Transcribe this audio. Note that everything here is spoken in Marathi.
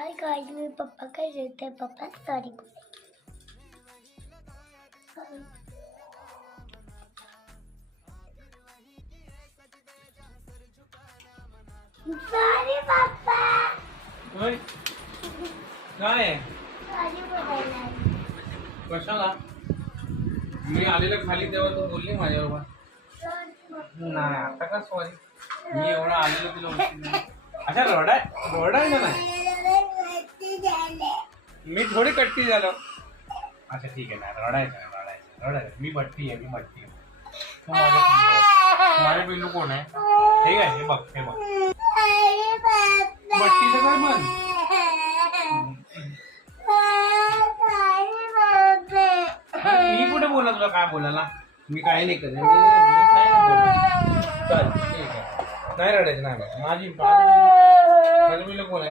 हाय गाइस, मेरे पापा का रहता है। पापा सॉरी बोले। सॉरी पापा। होय काय आहे? सॉरी बोलायला. कशाला? मी आलेलं खाली तेव्हा तू बोलली माझ्याबरोबर. नाही आता का सॉरी? मी एवढं आलेलो तुला ओळखीत नाही. अच्छा रडायचं नाही. मी थोडी कट्टी झालो. अच्छा ठीक आहे ना, रडायचं मी बट्टी आहे. माझे पिल्लू कोण आहे? ठीक आहे, हे बघ बट्टीचं काय म्हण. मी कुठे बोला तुला काय बोलायला? मी काही नाही करत. मी काय नाही बोलत. चल ठीक आहे, नाही रडायचं नाही. माझे पिल्लू कोण आहे?